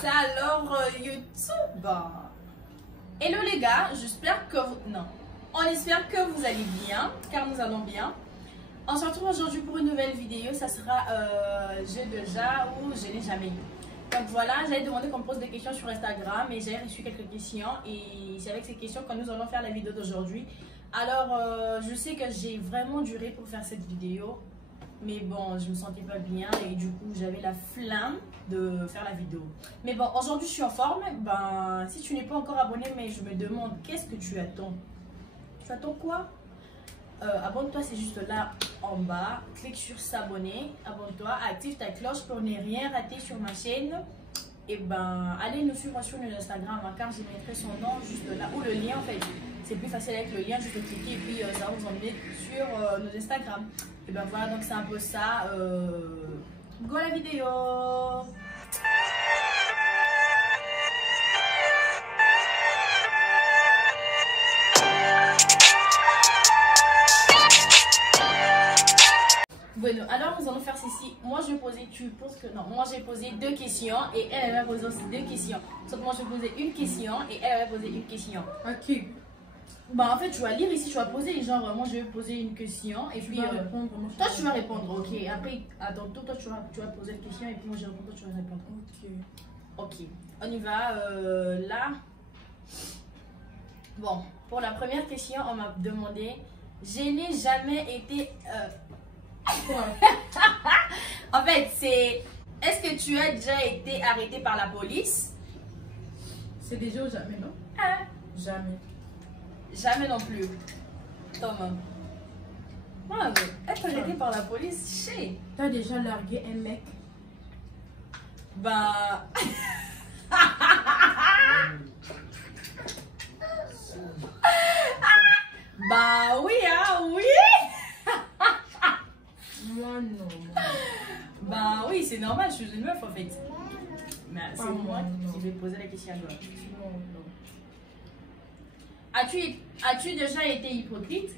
Ça alors YouTube. Hello les gars, j'espère que vous... Non. On espère que vous allez bien, car nous allons bien. On se retrouve aujourd'hui pour une nouvelle vidéo. Ça sera j'ai déjà ou je n'ai jamais eu. Donc voilà, j'avais demandé qu'on me pose des questions sur Instagram et j'ai reçu quelques questions. Et c'est avec ces questions que nous allons faire la vidéo d'aujourd'hui. Alors, je sais que j'ai vraiment duré pour faire cette vidéo. Mais bon, je me sentais pas bien et du coup, j'avais la flamme de faire la vidéo. Mais bon, aujourd'hui, je suis en forme. Ben, si tu n'es pas encore abonné, mais je me demande, qu'est-ce que tu attends? Tu attends quoi? Abonne-toi, c'est juste là en bas. Clique sur s'abonner, abonne-toi, active ta cloche pour ne rien rater sur ma chaîne. Et ben, allez nous suivre sur notre Instagram, hein, car je mettrai son nom juste là, ou le lien en fait. C'est plus facile avec le lien, juste cliquer et puis ça va vous emmener sur nos Instagram. Et ben voilà, donc c'est un peu ça. Go la vidéo! Bueno, alors nous allons faire ceci. Moi je vais poser, tu penses que non, moi j'ai posé deux questions et elle va poser aussi deux questions. Sauf que moi je vais poser une question et elle va poser une question. Ok. Bah en fait tu vas lire ici, tu vas poser, genre moi je vais poser une question et puis répondre, toi tu vas répondre, ok. Après à ton tour, toi tu vas poser la question et puis moi je réponds, toi tu vas répondre. Ok. Ok, on y va là. Bon, pour la première question, on m'a demandé, je n'ai jamais été... En fait, c'est... Est-ce que tu as déjà été arrêté par la police? C'est déjà ou jamais, non? Jamais. Jamais non plus. Thomas. Ouais, mais être arrêté par la police, chez. T'as déjà largué un mec? Bah... Bah oui, hein, oui. Moi, non. Bah oui, c'est normal, je suis une meuf en fait. Mais c'est Ah, moi non. qui vais poser la question à toi. Non, non. As-tu déjà été hypocrite?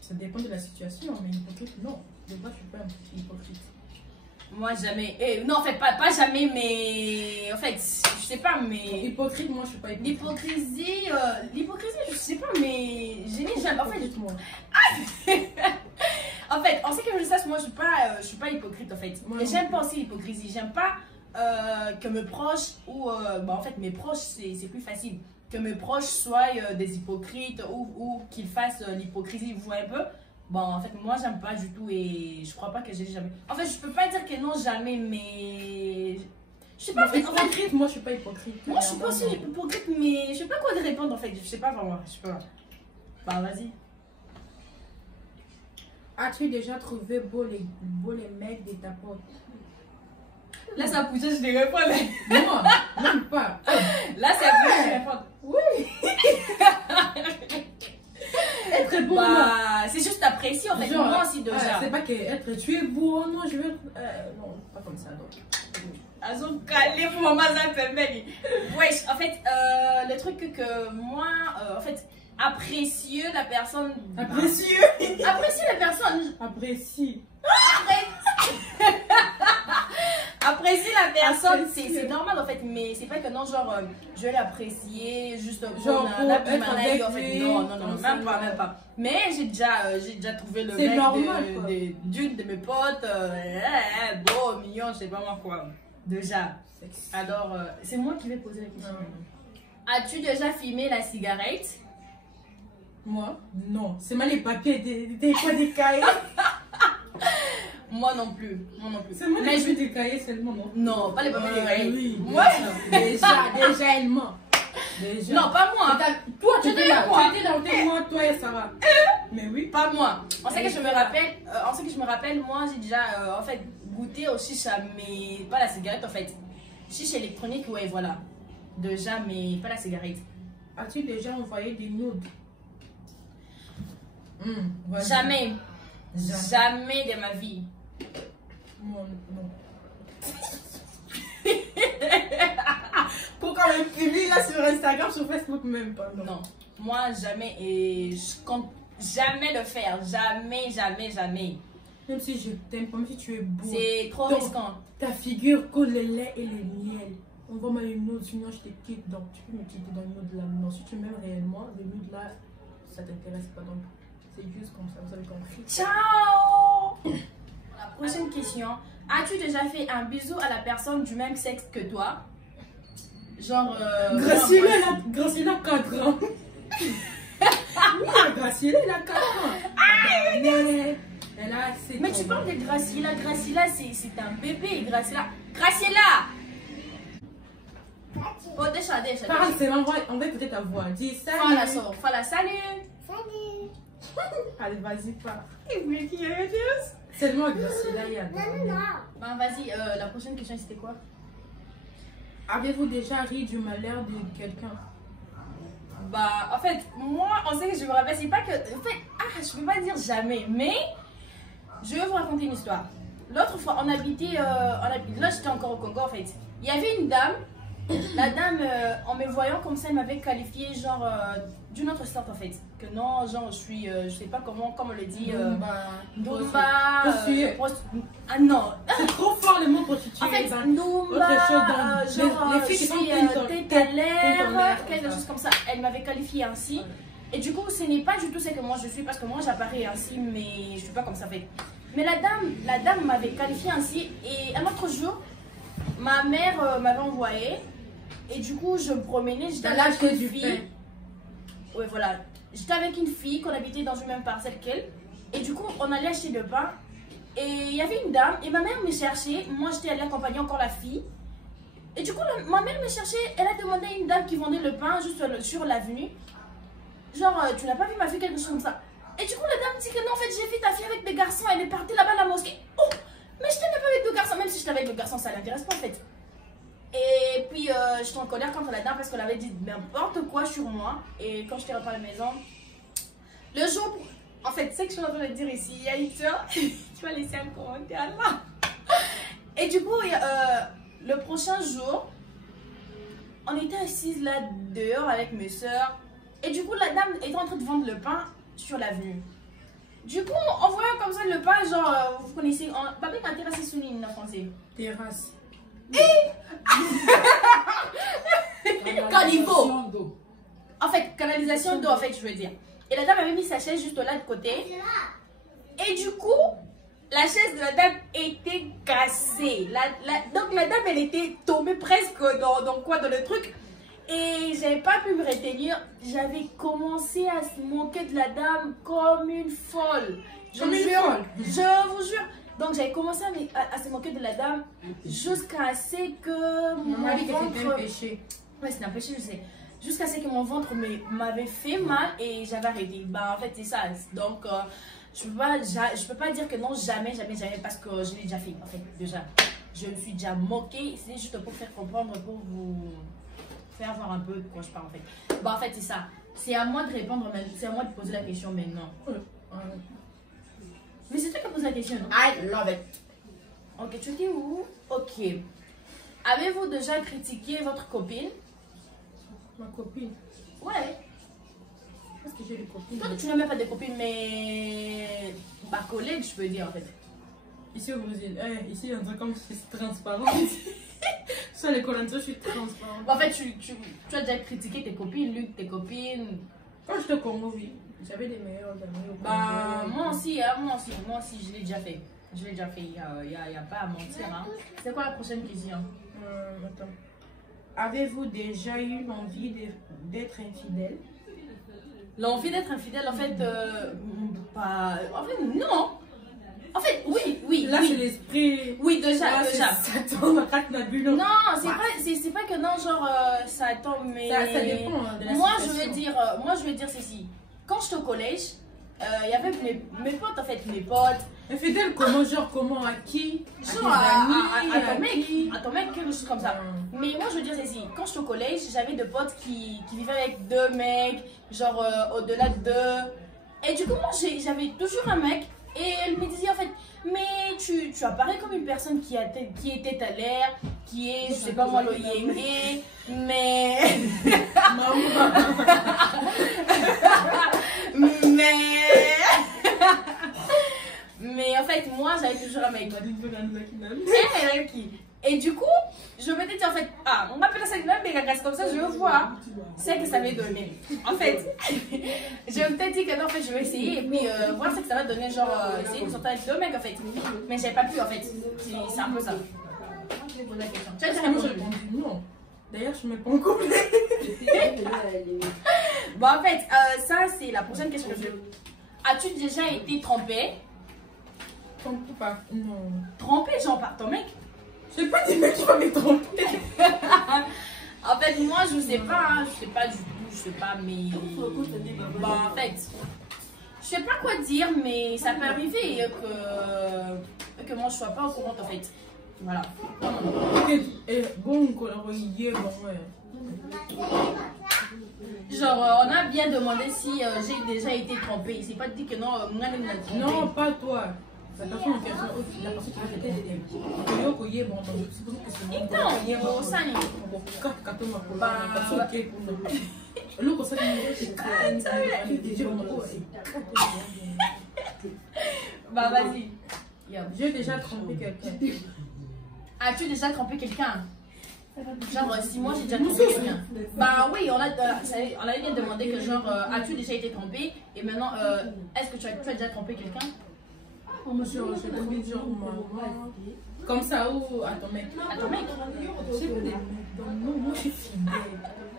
Ça dépend de la situation, mais hypocrite, non. De quoi je suis pas hypocrite? Moi jamais. Non, en fait, pas jamais, mais. En fait, je sais pas, mais. Hypocrite, moi je suis pas hypocrite. L'hypocrisie, je sais pas, mais. Je n'ai jamais. En fait, Dites-moi. En fait, en ce que je sache, moi je suis pas hypocrite en fait. Moi Et non j'aime plus. pas aussi l'hypocrisie. J'aime pas que mes proches ou bah, en fait mes proches c'est plus facile. Que mes proches soient des hypocrites ou qu'ils fassent l'hypocrisie, vous voyez un peu. Bon, en fait, moi j'aime pas du tout et je crois pas que j'ai jamais. En fait, je peux pas dire que non, jamais, mais. Je sais pas, en fait, Hypocrite, moi je suis pas hypocrite. moi je suis pas aussi hypocrite, mais je sais pas quoi te répondre en fait. Je sais pas vraiment, je sais pas. Bah, vas-y. As-tu déjà trouvé beau les mecs de ta pote? Là, ça pousse, je les réponds. Moi, même pas. Là, ça pousse, je les réponds. Oui. Être beau, non. Bah, c'est juste apprécier en fait. Genre, Moi aussi déjà. c'est pas que être tu es beau, non, je veux. Non, pas comme ça, donc. Azon calé pour maman ça fait belle. Wesh, en fait, le truc que moi, en fait, apprécier la personne. Apprécieux. Apprécier la personne. Apprécie. Apprécier la personne, Apprécier. c'est normal en fait, mais c'est pas que non, genre, je vais l'apprécier juste Genre, pour pour nana, être en avec fait. lui, Non, comme même ça. pas, même pas. Mais j'ai déjà trouvé le C'est mec normal, quoi. d'une de mes potes, beau, mignon, je sais pas moi quoi. Déjà. Alors, c'est moi qui vais poser la question. As-tu déjà fumé la cigarette? Moi, non. C'est mal les papiers, des quoi, des cahiers. Moi non plus. Moi non plus. C'est mal Mais les je... papiers, des cahiers seulement, non? Non, pas les papiers des cahiers. Oui. Moi? Déjà, elle ment. Déjà. Non, pas moi. Toi, tu Je étais dis là. moi. Tu étais là, t'es moi, toi et Sarah. Mais oui. Pas moi. En ce que je me rappelle, moi j'ai déjà en fait goûté au chicha, mais pas la cigarette en fait. Chicha électronique, ouais, voilà. Déjà, mais pas la cigarette. As-tu déjà envoyé des nudes? Jamais. Jamais de ma vie. Non. Pourquoi me publie là sur Instagram, sur Facebook, même pas? Non. Moi, jamais. Et je compte jamais le faire. Jamais. Même si je t'aime pas, même si tu es beau. C'est trop Donc, risquant. Ta figure colle le lait et le miel. On va mettre une autre, sinon je te quitte. Donc tu peux me quitter dans une autre là. Non, si tu m'aimes réellement, le nude là, ça t'intéresse pas. Donc c'est juste comme ça, vous avez compris. Ciao. La prochaine question. As-tu déjà fait un bisou à la personne du même sexe que toi? Genre... Graciela a 4 ans. Oui, Graciela, elle a 4 ans. Elle a 7 Mais tu parles de Graciela. Graciela, c'est un bébé. Graciela. Oh, déjà. Parle, c'est on va écouter ta voix. Dis salut. Fala, salut. Salut. Allez, vas-y, parle. Yes. Seulement Graciela, il y a. Bon, vas-y, la prochaine question, c'était quoi? Avez-vous déjà ri du malheur de quelqu'un? Bah, en fait, moi, on sait que je me rappelle, c'est pas que... En fait, je peux pas dire jamais, mais je vais vous raconter une histoire. L'autre fois, là, j'étais encore au Congo, en fait. Il y avait une dame. La dame, en me voyant comme ça, elle m'avait qualifié genre d'une autre sorte en fait. Que non, genre je suis, je sais pas comment on le dit. Ndumba. Ah non. C'est trop fort le mot prostituée. En fait, Ndumba. Genre, les filles qui sont tête à l'air, quelque chose comme ça. Elle m'avait qualifié ainsi. Et du coup, ce n'est pas du tout ce que moi je suis parce que moi j'apparais ainsi, mais je suis pas comme ça en fait. Mais la dame m'avait qualifié ainsi et un autre jour, ma mère m'avait envoyé. Et du coup, je me promenais, j'étais avec une fille. Ouais, voilà. J'étais avec une fille qu'on habitait dans une même parcelle qu'elle. Et du coup, on allait acheter le pain. Et il y avait une dame. Et ma mère me cherchait. Moi, j'étais allée accompagner encore la fille. Et du coup, ma mère me cherchait. Elle a demandé à une dame qui vendait le pain juste sur l'avenue. Genre, tu n'as pas vu ma fille, quelque chose comme ça. Et du coup, la dame dit que non, en fait, j'ai vu ta fille avec des garçons. Elle est partie là-bas à la mosquée. Oh, mais je t'aimais pas avec deux garçons. Même si je t'avais avec deux garçons, ça l'intéresse pas en fait. Et puis j'étais en colère contre la dame parce qu'elle avait dit n'importe quoi sur moi. Et quand j'étais rentrée à la maison, le jour, en fait, c'est que je suis en train de dire ici, il y a une soeur, tu vas laisser un commentaire là. Et du coup, le prochain jour, on était assises là dehors avec mes soeurs. Et du coup, la dame était en train de vendre le pain sur l'avenue. Du coup, en voyant comme ça le pain, genre, vous connaissez, pas bien qu'un terrasse souligne en français. Terrasse. Caniveau. En fait, canalisation d'eau, en fait, je veux dire. Et la dame avait mis sa chaise juste là de côté. Et du coup, la chaise de la dame était cassée. Donc la dame, elle était tombée presque dans le truc. Et j'avais pas pu me retenir. J'avais commencé à se moquer de la dame comme une folle. Je vous jure. Donc j'avais commencé à se moquer de la dame jusqu'à ce que mon ventre... C'était un péché. Ouais, c'est un péché, je sais. Jusqu'à ce que mon ventre m'avait fait mal et j'avais arrêté. Bah en fait c'est ça. Donc je peux pas dire que non, jamais parce que je l'ai déjà fait. En fait déjà, je me suis déjà moquée. C'est juste pour faire comprendre, pour vous faire voir un peu de quoi je parle en fait. Bah en fait c'est ça. C'est à moi de répondre, c'est à moi de poser la question maintenant. Mais c'est toi qui as posé la question, non? I love it. Ok, tu étais où? Ok. Avez-vous déjà critiqué votre copine? Ma copine. Ouais. Parce que j'ai des copines. Toi, tu n'as même pas de copine, mais... ma collègue, je peux dire en fait. Ici au Brésil, ici on dirait comme si c'est transparent. Sur les colonnes, je suis transparente. Bon, en fait, tu as déjà critiqué tes copines, Luc, tes copines. Quand j'étais au Congo, oui. J'avais des meilleurs amis au Congo. Bah, moi aussi, je l'ai déjà fait. Je l'ai déjà fait, il n'y a pas à mentir. Hein. C'est quoi la prochaine question? Attends. Avez-vous déjà eu l'envie d'être infidèle? L'envie d'être infidèle, en fait, en fait, non. En fait, oui. Là, c'est l'esprit. Oui, déjà. Satan, ma carte n'a bu. Non, c'est pas que non, genre, ça tombe, mais. Ça dépend de la moi, situation. je veux dire ceci. Quand j'étais au collège, il y avait mes potes, en fait, mes potes. Infidèle comment? Genre, comment? À qui? Genre, à ton mec, quelque chose comme ça. Mais moi, je veux dire ceci. Quand j'étais au collège, j'avais des potes qui vivaient avec 2 mecs, genre, au-delà de 2. Et du coup, moi, j'avais toujours un mec. Et elle me disait en fait, mais tu apparais comme une personne qui est tête à l'air, qui est, je sais pas moi, l'oyéné, mais... mais en fait, moi, j'avais toujours un mec. Et du coup, je me dis en fait, ah, on m'appelle ça une mais reste comme ça, je veux voir ce que ça va donner. En fait, je me suis dit que non, en fait, je vais essayer et puis voir ce que ça va donner, genre essayer de sortir avec 2 mecs en fait. Mais j'ai pas pu en fait, c'est un peu ça. Je vais poser la question. Tu as déjà répondu? Non. D'ailleurs, je ne mets pas en couple. Bon, en fait, ça c'est la prochaine question que je vais. As-tu déjà été trompée? Trompée pas? Non. Trompée, genre par ton mec? Je sais pas des mecs qui vont me tromper. En fait, moi, je sais pas, hein, je sais pas du tout, je sais pas, mais. Bah, en fait, je sais pas quoi dire, mais ça peut arriver que moi je sois pas au courant, en fait. Voilà. Bon, ouais. Genre, on a bien demandé si j'ai déjà été trompée. C'est pas dit que non, moi, elle m'a trompée. Non, pas toi. La personne en question, la personne qui va t'aider. Bon, je suppose que c'est bon. Non, ça n'y bah, vas-y. J'ai déjà trompé quelqu'un. As-tu déjà trompé quelqu'un? Genre, si moi j'ai déjà trompé quelqu'un. Bah oui, on avait bien demandé que genre, as-tu déjà été trompé? Et maintenant, est-ce que tu as déjà trompé quelqu'un? Monsieur, j'ai trompé genre maman. Comme ça ou à ton mec? À ton mec? J'ai pas des mecs. Non, moi je suis fidèle.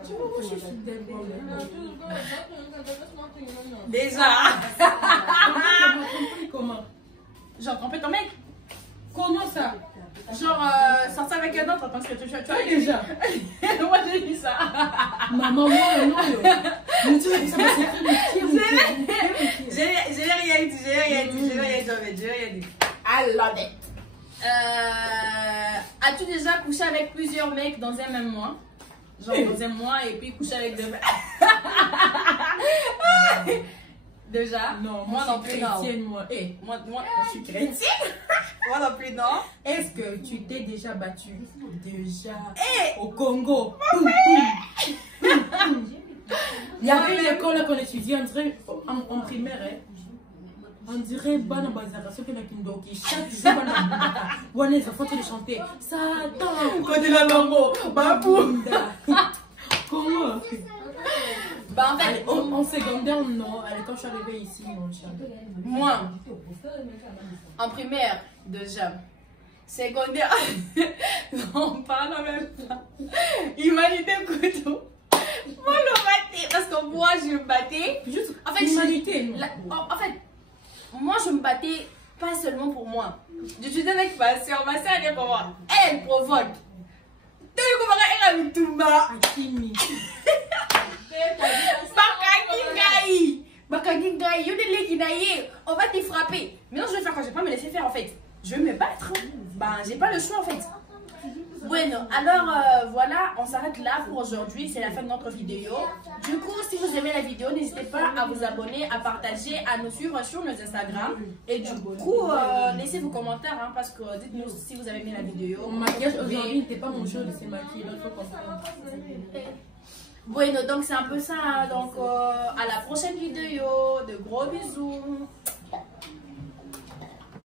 Tu vois, moi je suis fidèle. Déjà! Comment? Genre, trompé ton mec? Comment ça? Genre, sortir avec un autre parce que tu as déjà. Moi j'ai dit ça. Maman, moi, non. J'ai rien dit. I love it. As-tu déjà couché avec plusieurs mecs dans un même mois? Genre dans un mois et puis couché avec 2 mecs. Déjà? Non, moi non plus. Chrétienne, moi. Moi, je suis chrétienne. Moi non plus, non. Est-ce que tu t'es déjà battu? Déjà. Au Congo. Il y avait une école qu'on étudiait en primaire. On dirait bonne bazar, ce que la Kindoki. Chaque jour, on a les enfants qui chantaient. Satan, côté la lango, babounda. Comment? Bah en fait, en secondaire, non. Quand je suis arrivée ici, non, moi, en primaire, déjà. Secondaire, non, pas la même chose. Humanité couteau. Moi, le battais, parce que moi, je me battais. Juste en fait, humanité. En fait, moi, je me battais pas seulement pour moi. Je suis avec ma soeur. Ma soeur, elle est pour moi. Elle provoque. Tu vois, elle a mis tout bas. Akimi. On va te frapper. Mais non, je vais faire quoi? Je vais pas me laisser faire en fait. Je vais me battre. Ben, j'ai pas le choix en fait. Bueno, alors voilà, on s'arrête là pour aujourd'hui. C'est la fin de notre vidéo. Du coup, si vous aimez la vidéo, n'hésitez pas à vous abonner, à partager, à nous suivre sur nos Instagram. Et du coup, laissez vos commentaires hein, parce que dites-nous si vous avez aimé la vidéo. Mon maquillage aujourd'hui n'était pas mon jour de se maquiller. Donc, il faut comprendre. Bueno, donc c'est un peu ça. Donc, à la prochaine vidéo. De gros bisous.